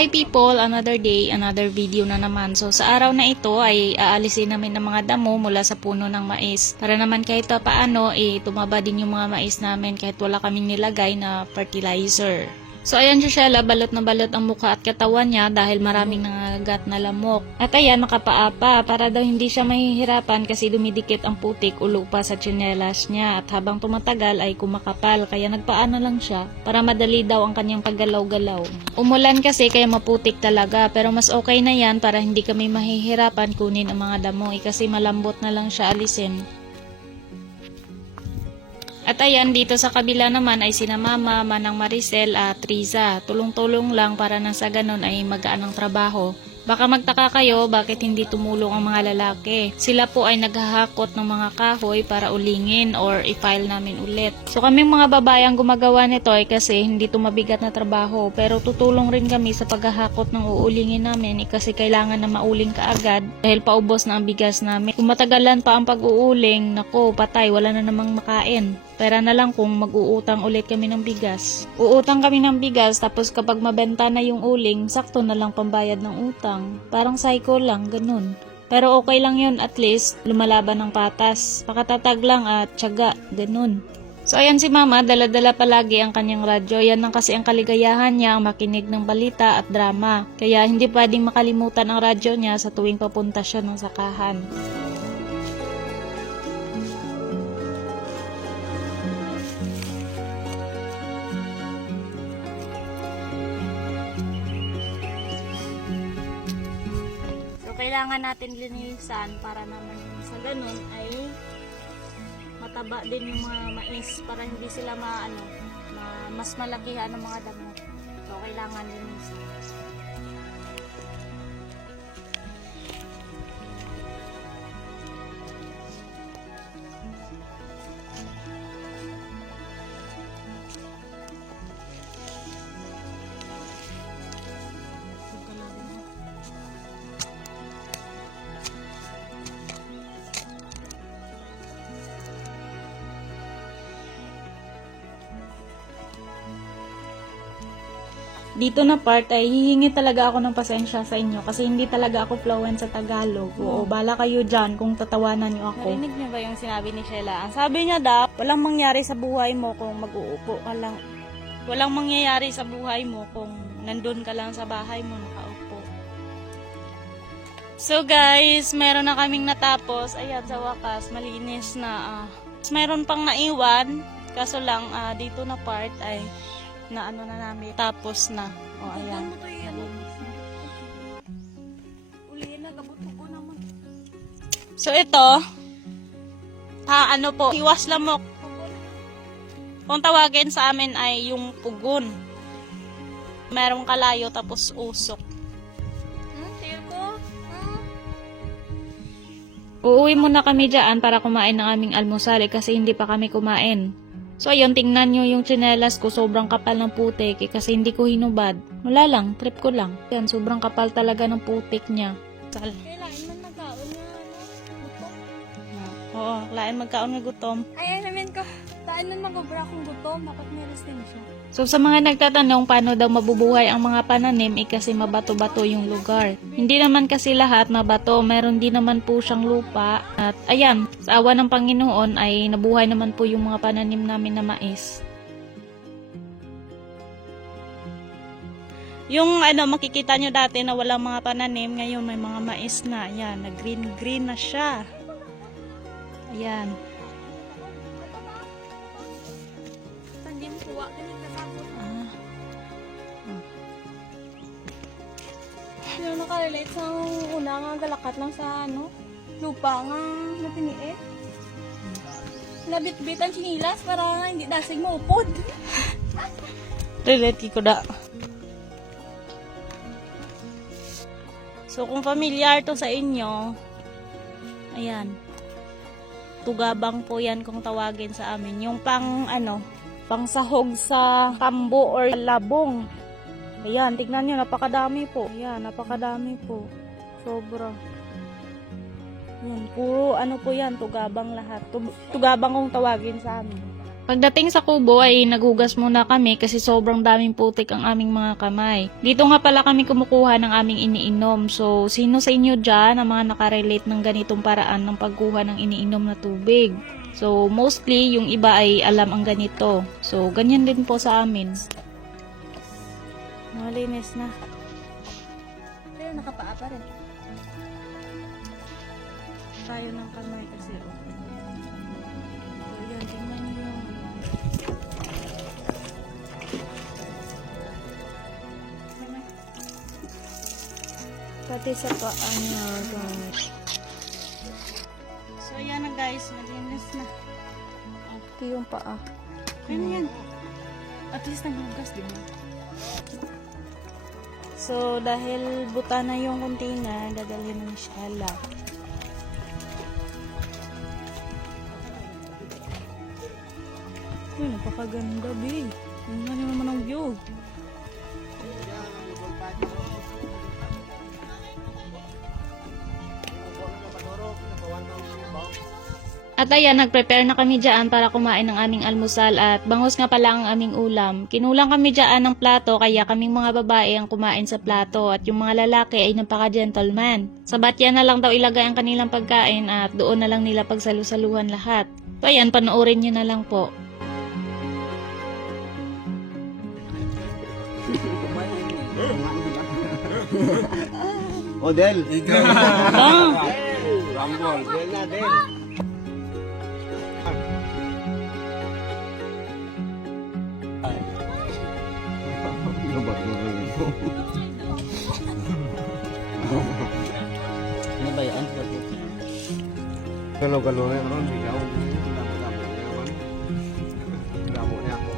hi people, another day, another video na naman. So sa araw na ito ay aalisin namin ng mga damo mula sa puno ng mais. Para naman kahit pa paano, eh, tumaba din yung mga mais namin kahit wala kaming nilagay na fertilizer. So ayan si Shella, balot na balot ang mukha at katawan niya dahil maraming nangagat na lamok. At ayan, nakapaapa para daw hindi siya mahihirapan kasi dumidikit ang putik o lupa sa tsinelas niya. At habang tumatagal ay kumakapal kaya nagpaano lang siya para madali daw ang kanyang paggalaw-galaw. Umulan kasi kaya maputik talaga pero mas okay na yan para hindi kami mahihirapan kunin ang mga damo eh, kasi malambot na lang siya alisin. At ayan, dito sa kabila naman ay sina Mama, Manang Maricel at Riza. Tulong-tulong lang para nang sa ganun ay magaan ang trabaho. Baka magtaka kayo bakit hindi tumulong ang mga lalaki. Sila po ay naghahakot ng mga kahoy para ulingin or i-file namin ulit. So kaming mga babae ang gumagawa nito ay kasi hindi ito mabigat na trabaho. Pero tutulong rin kami sa paghahakot ng uulingin namin eh, kasi kailangan na mauling kaagad dahil paubos na ang bigas namin. Kung matagalan pa ang pag-uuling, nako patay, wala na namang makain. Pera na lang kung mag-uutang ulit kami ng bigas. Uutang kami ng bigas tapos kapag mabenta na yung uling, sakto na lang pambayad ng utang. Parang psycho lang, ganun. Pero okay lang yun, at least lumalaban ng patas. Pakatatag lang at tiyaga, ganun. So ayan si mama, dala-dala palagi ang kanyang radyo. Yan lang kasi ang kaligayahan niya, ang makinig ng balita at drama. Kaya hindi pwedeng makalimutan ang radyo niya sa tuwing papunta siya ng sakahan. Kailangan natin linisan para naman sa ganun ay mataba din yung mga mais para hindi sila maano, ma, mas malakihan ang mga damo. So, kailangan linisan. Dito na part ay hihingi talaga ako ng pasensya sa inyo kasi hindi talaga ako fluent sa Tagalog. Oo, bala kayo dyan kung tatawanan niyo ako. Narinig niyo ba yung sinabi ni Sheila? Ang sabi niya daw, walang mangyari sa buhay mo kung mag-uupo ka lang. Walang mangyayari sa buhay mo kung nandun ka lang sa bahay mo nakaupo. So guys, meron na kaming natapos. Ayan, sa wakas, malinis na. ah. Meron pang naiwan, kaso lang ah, dito na part ay na ano na namin. Tapos na. O, ayan. Malinis na. Gabuto ko naman. So, ito, ha, ano po, hiwas lamok. Kung tawagin sa amin ay yung pugon. Merong kalayo tapos usok. Hmm, ko? Hmm? Uuwi muna kami dyan para kumain ng aming almusal eh, kasi hindi pa kami kumain. So ayun, tingnan nyo yung tsinelas ko, sobrang kapal ng putik eh, kasi hindi ko hinubad. Wala lang, trip ko lang. Yan, sobrang kapal talaga ng putik niya. Sal. Kailangan man nagkaon na, ano? Gusto. Oo, lain magkaon nga gutom. Ay, alamin ko. Daan nun magubra akong gutom. Dapat may resensya. So sa mga nagtatanong paano daw mabubuhay ang mga pananim eh kasi mabato-bato yung lugar. Hindi naman kasi lahat mabato, meron din naman po siyang lupa. At ayan, sa awa ng Panginoon ay nabuhay naman po yung mga pananim namin na mais. Yung ano, makikita nyo dati na walang mga pananim, ngayon may mga mais na. Ayan, na green-green na siya. Ayan. Yung nakarelate sa una nga galakat lang sa ano, lupa nga natiniit. Nabit-bit ang sinilas para hindi dasig mo upod. Relate ko da. So, kung familiar to sa inyo, ayan, tugabang po yan kung tawagin sa amin. Yung pang, ano, pang sahog sa tambo or labong. Ayan, tignan nyo, napakadami po. Ayan, napakadami po. Sobra. Yan, puro ano po yan, tugabang lahat. Tug- tugabang kung tawagin sa amin. Pagdating sa kubo ay naghugas muna kami kasi sobrang daming putik ang aming mga kamay. Dito nga pala kami kumukuha ng aming iniinom. So, sino sa inyo dyan ang mga nakarelate ng ganitong paraan ng pagkuha ng iniinom na tubig? So, mostly, yung iba ay alam ang ganito. So, ganyan din po sa amin. Malinis na. Pero nakapaa pa rin. Tayo ng kamay kasi okay. So, yan, tingnan nyo. Pati sa paa niya, guys. So, yan na guys. Malinis na. Ito yung paa. Ano yan? At least naghugas, di ba? So, dahil buta na yung container, dadalhin na ni Shala. Uy, napakaganda, babe. Niyo naman ang view. At ayan, nag-prepare na kami dyan para kumain ng aming almusal at bangos nga pala ang aming ulam. Kinulang kami dyan ng plato kaya kaming mga babae ang kumain sa plato at yung mga lalaki ay napaka-gentleman. Sa batya na lang daw ilagay ang kanilang pagkain at doon na lang nila pagsalusaluhan lahat. So ayan, panoorin nyo na lang po. Odel. Ah, Rambol. Del na, Del. Ano ba yan? Galaw-galaw na yun. Bigaw. Damo-damo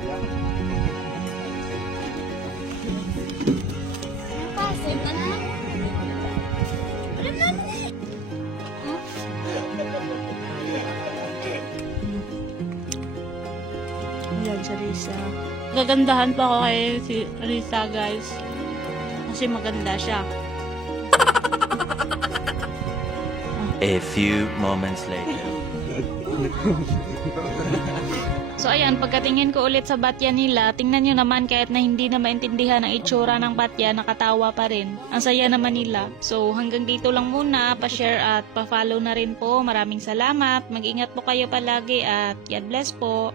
Gagandahan pa ako kay si Risa, guys. Kasi maganda siya. A few moments later. So ayan, pagkatingin ko ulit sa batya nila, tingnan nyo naman kahit na hindi na maintindihan ang itsura ng batya, nakatawa pa rin. Ang saya naman nila. So hanggang dito lang muna, pa-share at pa-follow na rin po. Maraming salamat. Mag-ingat po kayo palagi at God bless po.